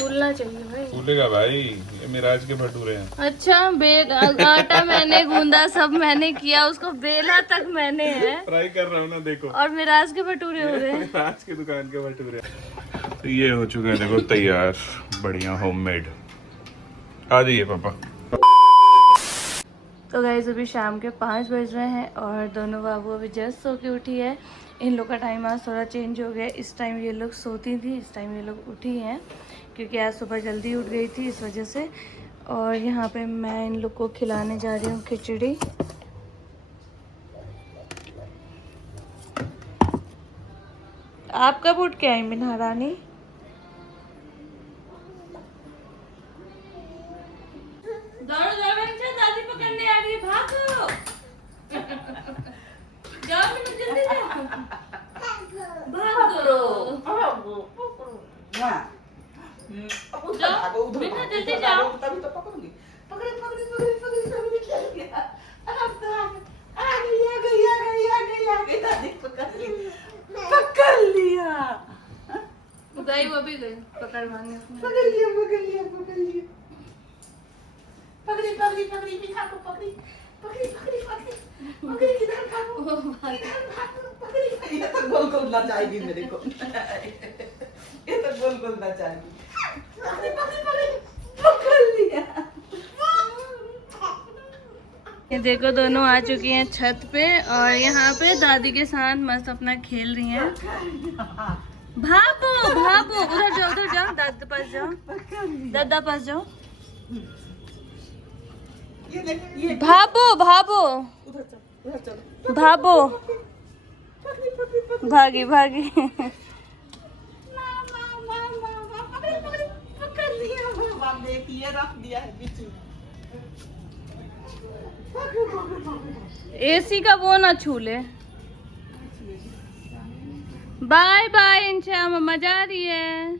फूलना चाहिए भाई। फूलेगा भाई, ये मिराज के भटूरे हैं। अच्छा आटा मैंने गूंदा, सब मैंने किया, उसको बेला तक मैंने है। फ्राई कर रहा हूँ ना, देखो। और मिराज के भटूरे हो रहे हैं। मिराज की दुकान के भटूरे। तो ये हो चुका है देखो तैयार, बढ़िया होममेड। आ जाइए पापा। तो गाइस अभी शाम के 5 बज रहे हैं और दोनों बाबू अभी जस्ट सो के उठी है। इन लोग का टाइम आज थोड़ा चेंज हो गया। इस टाइम ये लोग सोती थी, इस टाइम ये लोग उठी हैं क्योंकि आज सुबह जल्दी उठ गई थी इस वजह से। और यहाँ पे मैं इन लोग को खिलाने जा रही हूँ खिचड़ी। आप कब उठ के आई मिन्हा रानी? दौड़ो दौड़ो, दादी पकड़ने आ रही है, भागो। जाओ मिन्नू, जल्दी जाओ, भागो। जाओ मिन्नू, जल्दी जाओ। तभी तो पकड़ूंगी। पकड़ी पकड़ी पकड़ी पकड़ी पकड़ी चल गया। अब आ गई दादी पकड़ लिया। गई, वो भी गई पकड़ मारने अपने। पकड़ लिया पकड़ी पकड़ी पकड़ी मिठा को पकड़ी पकड़ी पकड़ी पकड़ी पकड़ी किधर भागो पकड़ी। ये तो गोल गोल नचाएगी मेरे को, ये तो गोल गोल नचाएगी। पकड़ी पकड़ी पकड़ी पकड़ लिया। ये देखो दोनों आ चुकी हैं छत पे और यहाँ पे दादी के साथ मस्त अपना खेल रही हैं। भागो भागो, उधर जाओ दादा पास जाओ, दादा पास जाओ। भागो भागो भागो, भागी भागी। पकड़ लिया, देखिए रख दिया है बीच में। एसी का वो ना छूले। बाय बाय इंशा, मम्मा जा रही है।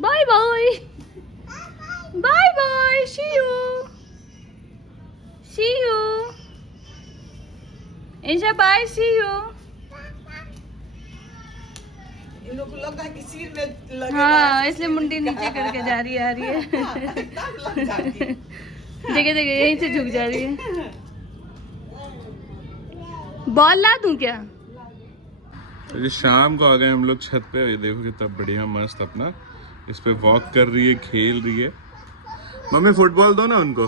Bye bye bye bye, see you इंशा, बाय सी यू। इन लोग को लगा कि सिर में लगे। हाँ, इसलिए मुंडी नीचे करके जा रही है, आ रही है। देखिए देखिए, यहीं से झुक जा रही है। बॉल ला दूं क्या? तो शाम को आ गए हम लोग छत पे। ये देखो कितना बढ़िया मस्त अपना इस पे वॉक कर रही है, खेल रही है। मम्मी फुटबॉल दो ना उनको।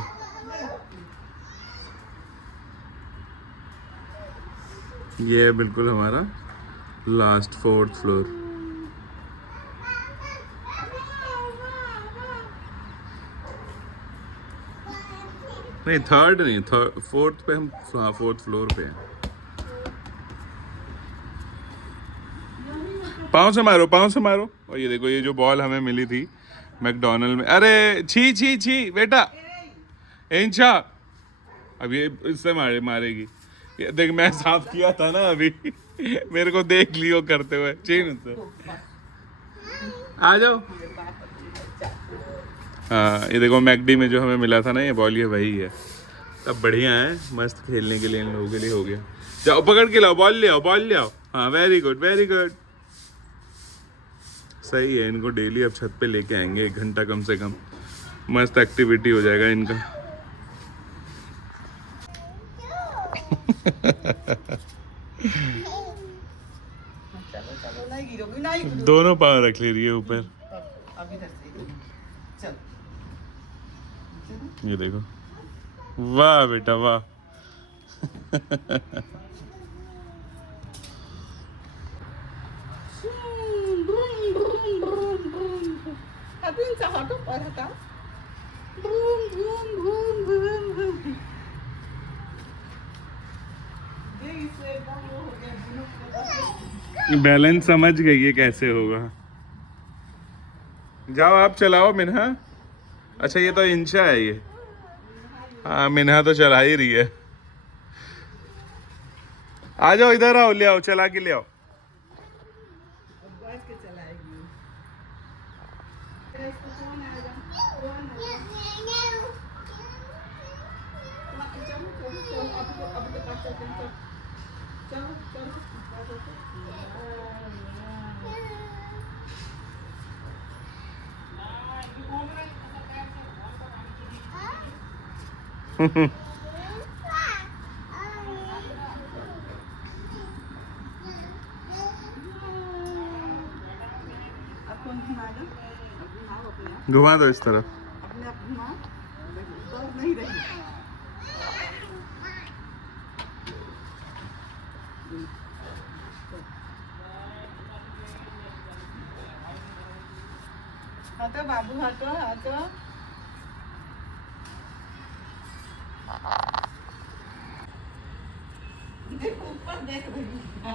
ये है बिल्कुल हमारा लास्ट 4th फ्लोर। नहीं 3rd नहीं, 4th पे हम, हाँ 4th फ्लोर पे हैं। पाँव से मारो, पाँव से मारो। और ये देखो, ये जो बॉल हमें मिली थी मैकडॉनल्ड में। अरे छी छी छी बेटा, इंशा अब ये इससे मारेगी। ये देख, मैं साफ किया था ना अभी। मेरे को देख लियो करते हुए। चीन उससे, आ जाओ। हाँ ये देखो, मैकडी में जो हमें मिला था ना ये बॉल, ये वही है। अब बढ़िया है, मस्त खेलने के लिए इन लोगों के लिए हो गया। जाओ पकड़ के लाओ, बॉल ले आओ, बॉल ले आओ। हाँ वेरी गुड वेरी गुड, सही है। इनको डेली अब छत पे लेके आएंगे 1 घंटा कम से कम, मस्त एक्टिविटी हो जाएगा इनका। दोनों पाँव रख ले रही है ऊपर। ये देखो, वाह बेटा वाह। बैलेंस समझ गई है कैसे होगा। जाओ आप चलाओ मिन्हा। अच्छा ये तो इंशा है ये। हाँ मिन्हा तो चला ही रही है। आ जाओ इधर आओ, ले आओ, चला के ले आओ। अब कौन घुमा दो? अब घुमाओ अपने आप। घुमा दो इस तरफ। अपने आप घुमाओ। देखो, तो नहीं रही। हटो बाबू, हटो हटो। देखो ऊपर देख रही है।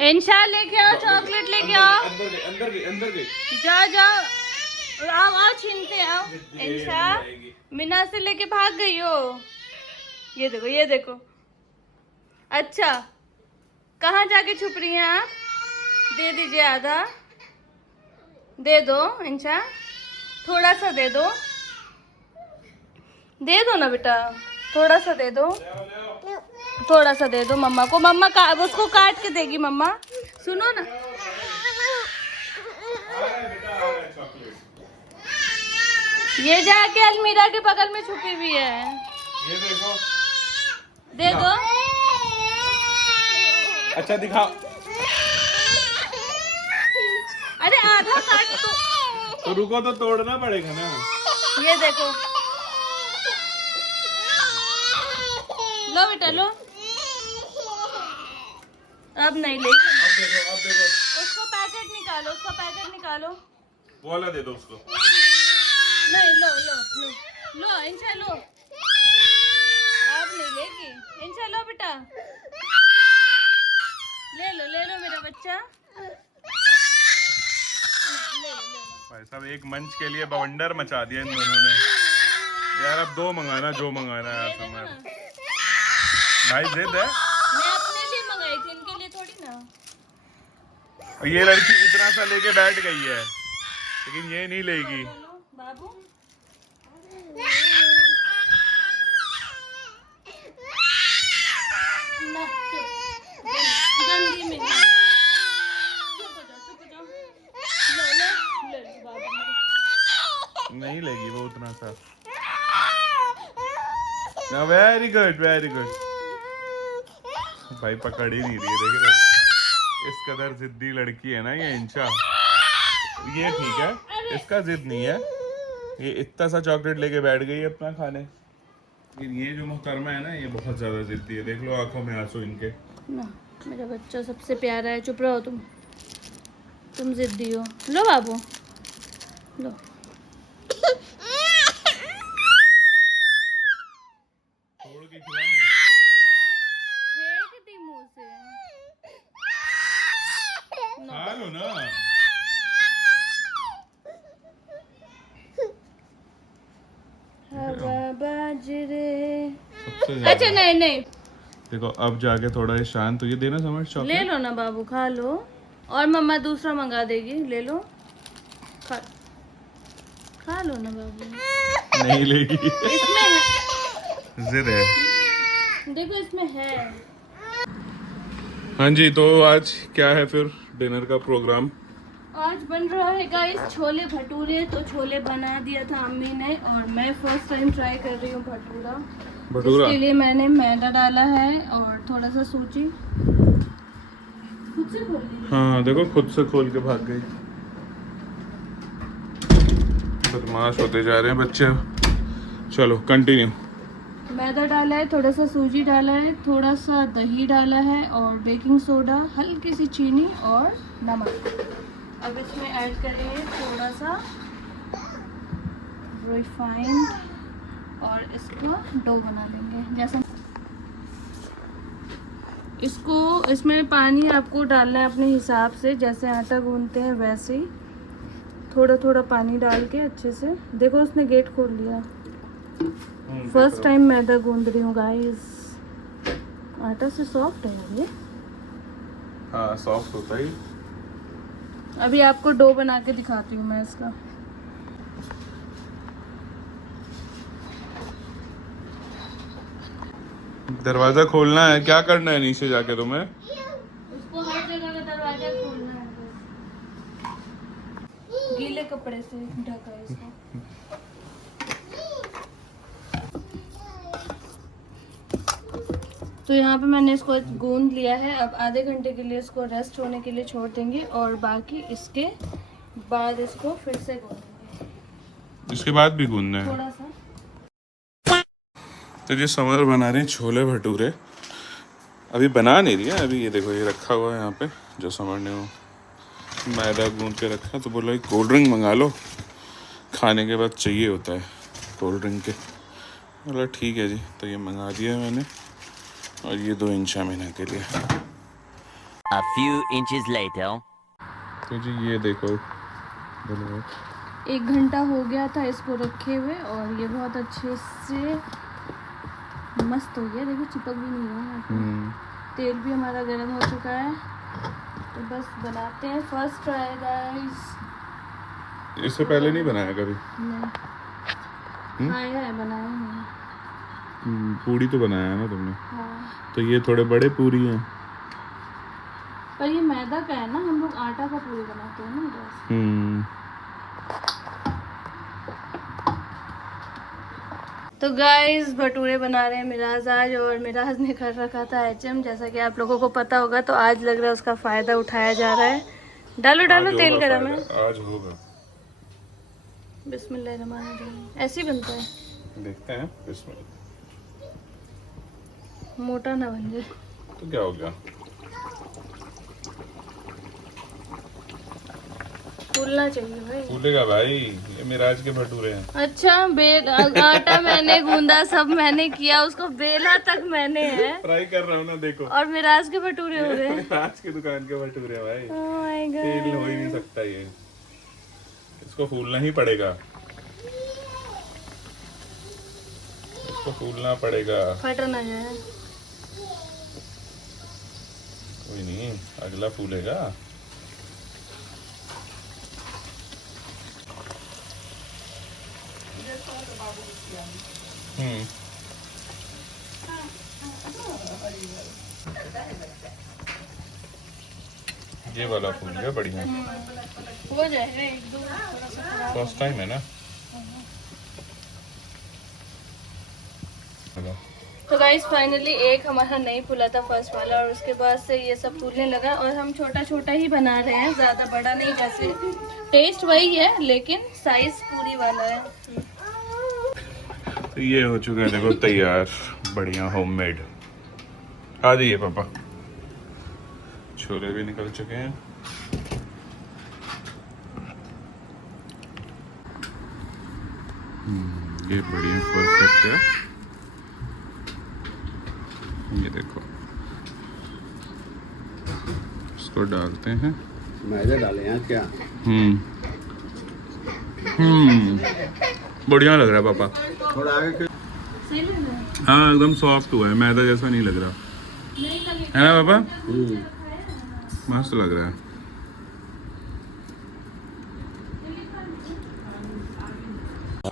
इंशा लेके आओ, चॉकलेट लेके आओ। अंदर गई अंदर गई। जाओ जाओ, आओ आओ, छीनते आओ। इंशा मीना से लेके भाग गई हो। ये देखो ये देखो। अच्छा कहाँ जाके छुप रही हैं आप? दे दीजिए आधा, दे दो इंशा, थोड़ा सा दे दो ना बेटा, थोड़ा सा दे दो, थोड़ा सा दे दो मम्मा को। मम्मा उसको काट के देगी मम्मा। सुनो ना, ये जाके अलमीरा के बगल में छुपी हुई है। ये देखो, दे दो। अच्छा दिखाओ। अरे आधा काट दो। तो रुको, तो तोड़ना पड़ेगा ना। ये देखो, लो बेटा लो। अब नहीं लेगी। अब देखो, अब देखो। उसको पैकेट निकालो, उसका पैकेट निकालो। वो वाला दे दो उसको। नहीं, लो लो लो लो इंशा लो। अब नहीं लेगी इंशा, लो बेटा, ले लो मेरा बच्चा, ले लो। भाई साहब एक मंच के लिए बवंडर मचा दिया इन दोनों ने। यार अब दो मंगाना, जो मंगाना है दे दो समय। ना। भाई जिद है। मैं अपने लिए मंगाई थी, इनके लिए थोड़ी ना। और ये लड़की इतना सा लेके बैठ गई है, लेकिन ये नहीं लेगी। लो बाबू, ना चुप, गंदी में चुप हो जाओ। ले बाबू। नहीं लेगी वो उतना सा। ना वेरी गुड वेरी गुड। भाई पकड़ ही नहीं रही है, देखो इस कदर जिद्दी लड़की है ना ये इंशा। ये ठीक है, इसका जिद नहीं है, ये इतना सा चॉकलेट लेके बैठ गई है अपना खाने। लेकिन ये जो मुहतरमा है ना, ये बहुत ज्यादा जिद्दी है। देख लो आंखों में आंसू इनके। ना मेरा बच्चा सबसे प्यारा है, चुप रहो तुम जिद्दी हो। लो बाबू लो। छोड़ के खिलाओ ना। फेंक दी मुंह से। खा लो ना। हवा बाजरे। सबसे अच्छा ज्यादा नहीं नहीं, देखो अब जाके थोड़ा ये शांत हुई। देना समझ ले चॉकलेट। लो ना बाबू, खा लो, और मम्मा दूसरा मंगा देगी, ले लो, खा लो ना बाबू। नहीं लेगी, इसमें है, जिद है। देखो इसमें है। हाँ जी, तो आज क्या है फिर डिनर का प्रोग्राम? आज बन रहा है गाइस छोले भटूरे। तो छोले बना दिया था अम्मी ने, और मैं फर्स्ट टाइम ट्राई कर रही हूँ भटूरा। भटूरा इसके लिए मैंने मैदा डाला है और थोड़ा सा सूजी। खुद से खोल ली। हाँ देखो, खुद से खोल के भाग गई। बदमाश होते जा रहे हैं बच्चे। चलो कंटिन्यू। मैदा डाला है, थोड़ा सा सूजी डाला है, थोड़ा सा दही डाला है, और बेकिंग सोडा, हल्की सी चीनी और नमक। अब इसमें ऐड करेंगे थोड़ा सा रिफाइंड, और इसको डो बना लेंगे। जैसा इसको, इसमें पानी आपको डालना है अपने हिसाब से, जैसे आटा गूंथते हैं वैसे ही थोड़ा थोड़ा पानी डाल के अच्छे से। देखो उसने गेट खोल लिया। फर्स्ट टाइम मैदा गूंद रही हूँ गाइस। आटा से सॉफ्ट है ये। हाँ सॉफ्ट होता ही। अभी आपको डो बना के दिखाती हूँ मैं इसका। दरवाजा खोलना है, क्या करना है नीचे जाके तुम्हें? गीले कपड़े से ढका है इसको। तो यहाँ पे मैंने इसको गूंद लिया है। अब आधे घंटे के लिए इसको रेस्ट होने के लिए छोड़ देंगे और बाकी इसके बाद इसको फिर से गूंदेंगे। इसके बाद भी गूंदना है थोड़ा सा। तो ये समर बना रहे हैं छोले भटूरे। अभी बना नहीं रही है, अभी ये देखो ये रखा हुआ है यहाँ पे, जो समर ने वो मैदा गूंद के रखा। तो बोला कोल्ड ड्रिंक मंगा लो, खाने के बाद चाहिए होता है कोल्ड ड्रिंक के। बोला ठीक है जी, तो ये मंगा दिया है मैंने। और ये 2 इंचा महीना के लिए। A few inches later. तो जी ये देखो, बोलो 1 घंटा हो गया था इसको रखे हुए और ये बहुत अच्छे से मस्त हो गया। देखो चिपक भी नहीं रहा है। तेल भी हमारा गर्म हो चुका है। तो बस बनाते हैं फर्स्ट ट्राई गाइस। इससे पहले नहीं बनाया कभी? नहीं खाया है, बनाया नहीं। पूड़ी तो बनाया है ना तुमने? हाँ। तो ये थोड़े बड़े पूरी हैं। पर ये मैदा का है ना, हम लोग आटा का पूरी बनाते हैं ना बस। तो गाइस भटूरे बना रहे हैं मिराज आज, और मिराज ने कर रखा था एचएम, जैसा कि आप लोगों को पता होगा। तो आज लग रहा है उसका फायदा उठाया जा रहा है। डालो डालो तेल गरम है। आज होगा। बिस्मिल्लाहिर्रहमानिर्रहीम। ऐसे ही बनता है, देखते हैं इसमें। मोटा ना बन जाए तो क्या हो गया? फूलना चाहिए भाई। फूलेगा भाई, ये मिराज के भटूरे हैं। अच्छा बेल आटा मैंने गूंदा, सब मैंने किया, उसको बेला तक मैंने है। फ्राई कर रहा हूँ ना, देखो। और मिराज के भटूरे हो गए। मिराज की दुकान के भटूरे हैं भाई। Oh my God। तेल हो ही नहीं सकता ये, इसको फूलना ही पड़ेगा। इसको फूलना पड़ेगा। फट ना जाए। कोई नहीं, अगला फूलेगा। ये वाला फूल गया बढ़िया। हो जाएगा 1-2, थोड़ा सा। फर्स्ट टाइम है ना। तो गाइस फाइनली एक हमारा नहीं फूला था फर्स्ट वाला, और उसके बाद से ये सब फूलने लगा। और हम छोटा छोटा ही बना रहे हैं, ज़्यादा बड़ा नहीं। वैसे टेस्ट वही है लेकिन साइज पूरी वाला है। तो ये हो चुका है देखो तैयार, बढ़िया होममेड। आ जाइए पापा। छोले भी निकल चुके हैं। ये बढ़िया परफेक्ट है। ये देखो, इसको डालते हैं। मैदा डाले हैं क्या? बढ़िया लग रहा है पापा। थोड़ा आगे सही लग रहा है? हाँ एकदम सॉफ्ट हुआ है, मैदा जैसा नहीं लग रहा है ना पापा? मस्त लग रहा है।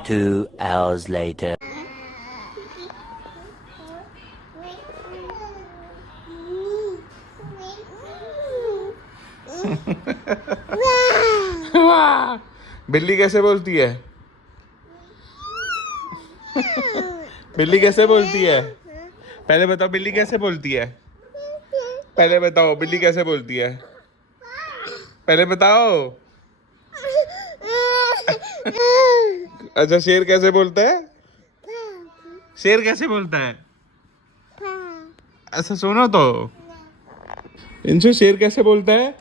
Two hours later. बिल्ली कैसे बोलती है? बिल्ली कैसे बोलती है? पहले बताओ बिल्ली कैसे बोलती है? पहले बताओ बिल्ली कैसे बोलती है? पहले बताओ। अच्छा शेर कैसे बोलता है? शेर कैसे बोलता है? अच्छा सुनो तो, इनसे शेर कैसे बोलता है?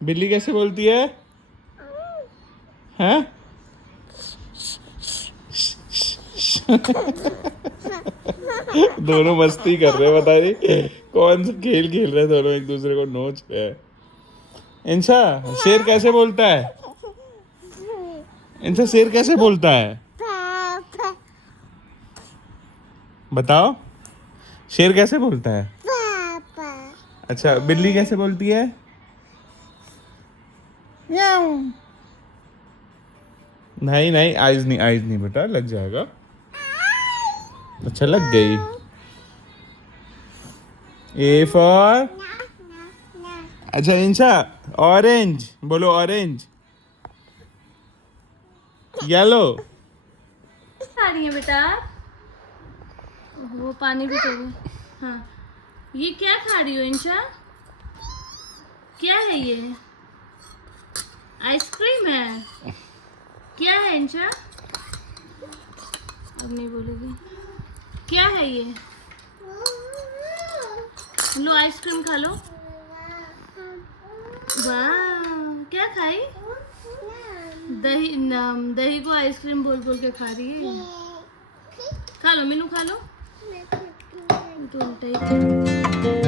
बिल्ली कैसे बोलती है? हैं? दोनों मस्ती कर रहे हैं, बता रही कौन सा खेल खेल रहे हैं दोनों, एक दूसरे को नोच रहे हैं। इंसा शेर कैसे बोलता है? इंसा शेर कैसे बोलता है? बताओ शेर कैसे बोलता है? अच्छा बिल्ली कैसे बोलती है? नहीं नहीं आइज नहीं बेटा, लग जाएगा। अच्छा लग गई। ए फॉर, अच्छा इंशा ऑरेंज बोलो, ऑरेंज। येलो खा रही है बेटा? वो पानी भी चाहिए। हाँ, ये क्या खा रही हो इंशा? क्या है ये? आइसक्रीम है? क्या है इंशा? अब नहीं बोलेगी। क्या है ये? लो आइसक्रीम खा लो। वाह, क्या खाई? दही दही को आइसक्रीम बोल बोल के खा रही है। खा लो मीनू, खा लो। तो उल्टा ही